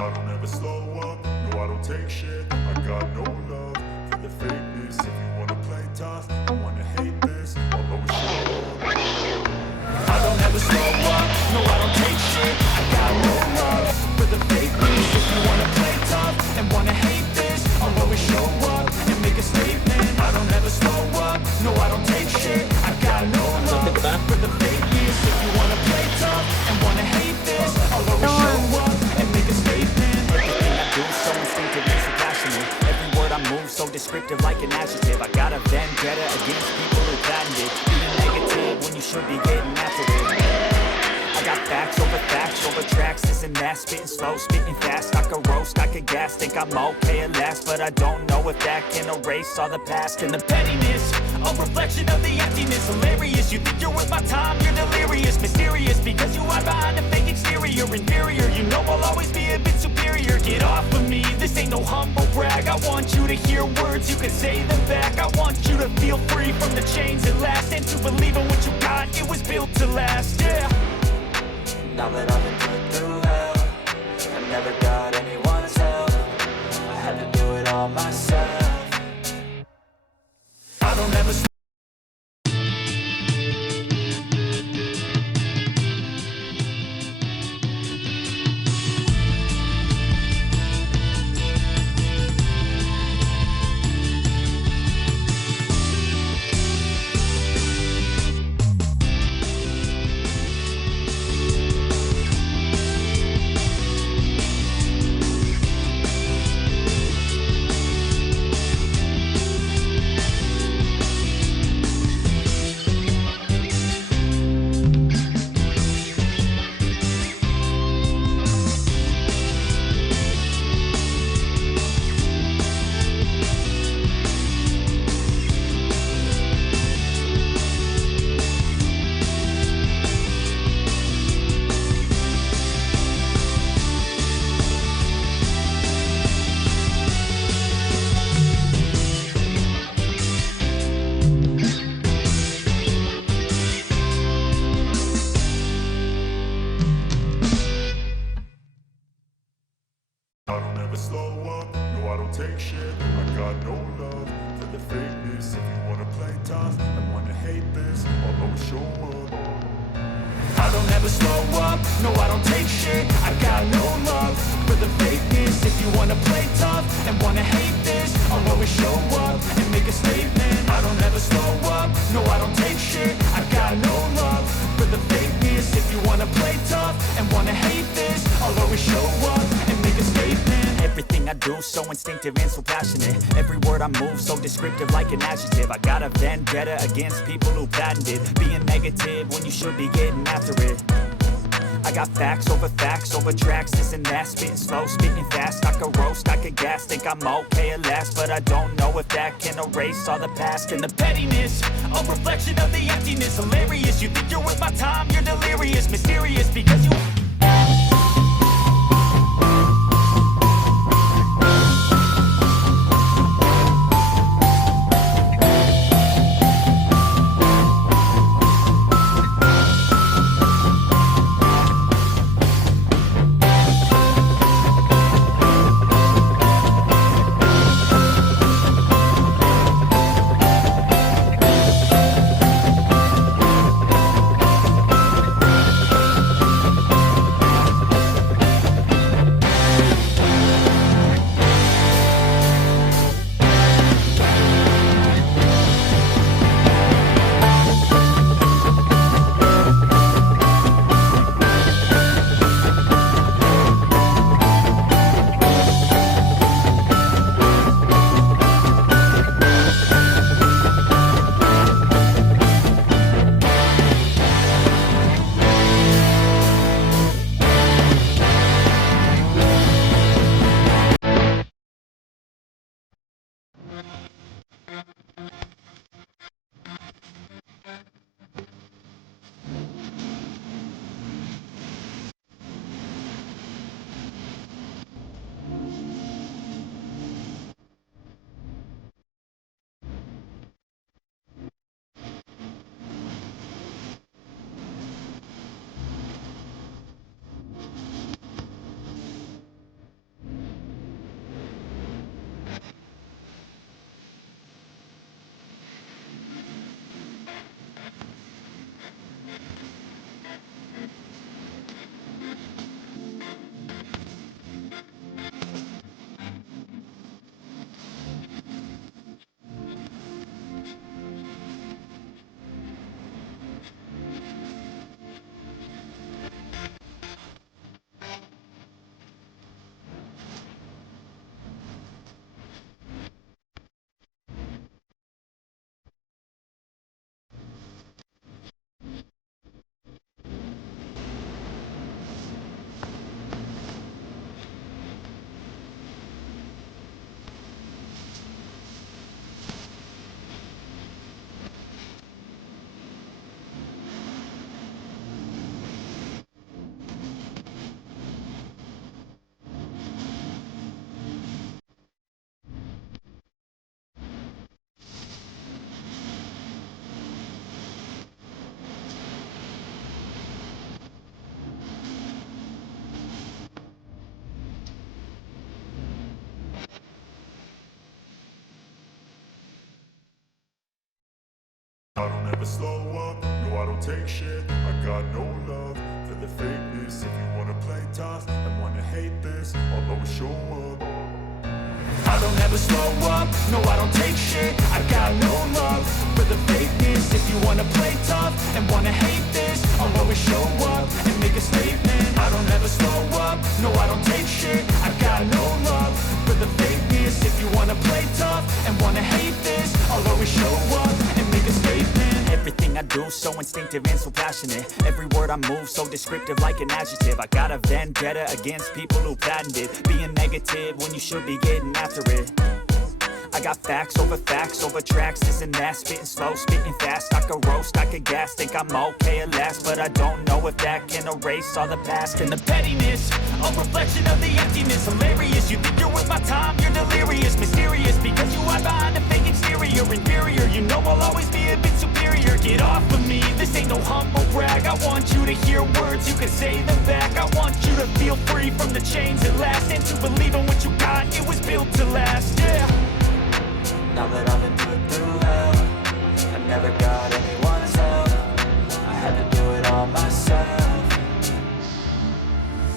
I don't ever slow up, no I don't take shit. I got no love for the fakeness. If you wanna play tough, I wanna hate this, I'll always show up. I don't ever slow up, no I don't take shit. I got no love for the fakeness. If you wanna play tough and wanna hate this, I'll always show up and make a statement. I don't ever slow up, no I don't take shit. I got no love for the fakeness. If you wanna play tough and wanna hate this, I'll always show up and make a statement. Everything I do so instinctive and so passionate. Every word I move so descriptive like an adjective. I got a vendetta against people who patented being negative when you should be getting after it. I got facts over tracks, this and that. Spitting slow, spitting fast. I could roast, I could gas. Think I'm okay at last, but I don't know if that can erase all the past. And the pettiness, a reflection of the emptiness. Hilarious, you think you're worth my time, you're delirious. Mysterious, because you hide behind a fake exterior. Inferior, you know I'll always be a bit superior. Get off of me, this ain't no humble brag. I want you to hear words, you can say them back. I want you to feel free from the chains at last, and to believe in what you got, it was built to last, yeah. Now that I've been put through hell, I never got anyone's help. I had to do it all myself. I don't ever slow. I don't ever slow up, no I don't take shit. I got no love for the fakeness. If you wanna play tough and wanna hate this, I'll always show up. I don't ever slow up, no I don't take shit. I got no love for the fakeness. If you wanna play tough and wanna hate this, I'll always show up and make a statement. I don't ever slow up, no I don't take shit. I got no love for the fakeness. If you wanna play tough and wanna hate this, I'll always show up and make a statement. Everything I do so instinctive and so passionate. Every word I move so descriptive like an adjective. I got a vendetta against people who patented being negative when you should be getting after it. I got facts over tracks, this and that. Spitting slow, spitting fast. I could roast, I could gas. Think I'm okay at last, but I don't know if that can erase all the past. And the pettiness, a reflection of the emptiness. Hilarious, you think you're worth my time, you're delirious. Mysterious, because you I don't ever slow up, no I don't take shit. I got no love for the fakeness. If you wanna play tough and wanna hate this, I'll always show up. I don't ever slow up, no I don't take shit. I got no love for the fakeness. If you wanna play tough and wanna hate this, I'll always show up and make a statement. I don't ever slow up, no I don't take shit. I got no love for the fakeness. If you wanna play tough and wanna hate this, I'll always show up and make a statement. Everything I do so instinctive and so passionate. Every word I move so descriptive like an adjective. I got a vendetta against people who patented being negative when you should be getting after it. I got facts over tracks, this and that. Spitting slow, spitting fast. I could roast, I could gas. Think I'm okay at last, but I don't know if that can erase all the past. And the pettiness, a reflection of the emptiness. Hilarious, you think you're worth my time, you're delirious. Mysterious, because you hide behind a fake exterior. Inferior, you know I'll always be a bit superior. Get off of me, this ain't no humble brag. I want you to hear words, you can say them back. I want you to feel free from the chains at last, and to believe in what you got, it was built to last, yeah. Now that I've been put through hell, I never got anyone's help. I had to do it all myself.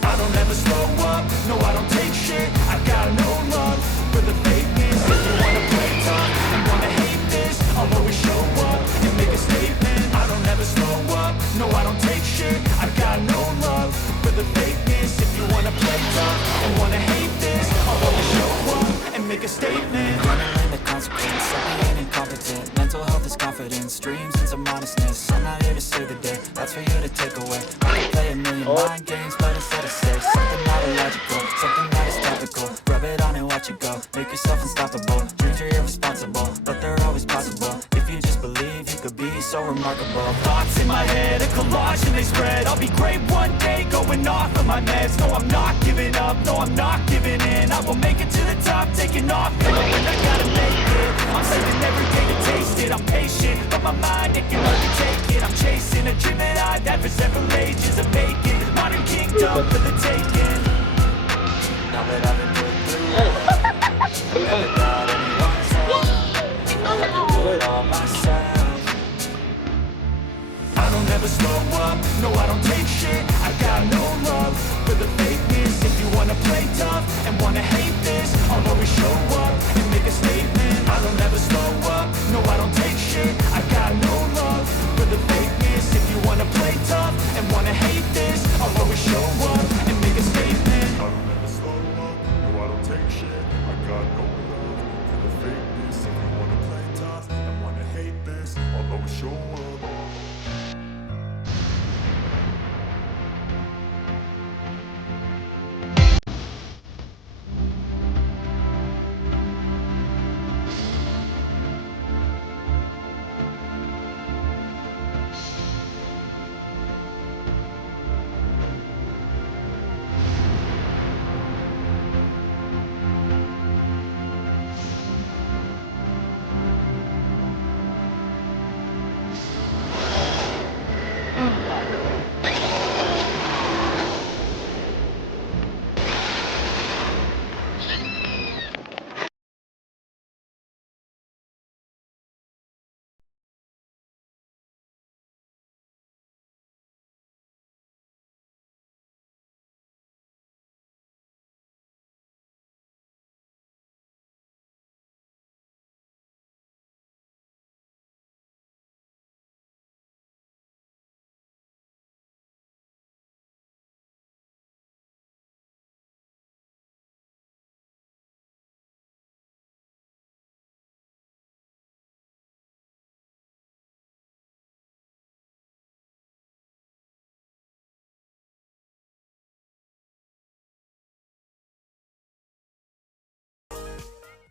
I don't ever slow up, no I don't take shit. I got no love for the fakeness. If you wanna play tough and wanna hate this, I'll always show up and make a statement. I don't ever slow up, no I don't take shit. I got no love for the fakeness. If you wanna play tough and wanna hate this, I'll always show up and make a statement. Running the consequence of being incompetent. Mental health is confidence, dreams and some honestness. I'm not here to save the day, that's for you to take away. I can play a million mind games, but instead I say something not illogical, something that is topical. Rub it on and watch it go, make yourself unstoppable. Dreams are irresponsible, but they're always possible. If you just believe, you could be so remarkable. Thoughts in my head, a collage and they spread. I'll be great one day, going off of my meds. No, I'm not giving up, no, I'm not giving in. I will make it to the top, taking off, knowing I gotta make it. I'm saving every day to taste it. I'm patient, but my mind, it can hardly take it. I'm chasing a dream that I've had for several ages of making modern kingdom for the taking. Now that I've been put through hell, I never got anyone's help. I had to do it all myself. I don't ever slow up, no I don't take shit. I got no love for the fakeness. If you wanna play tough and wanna hate this,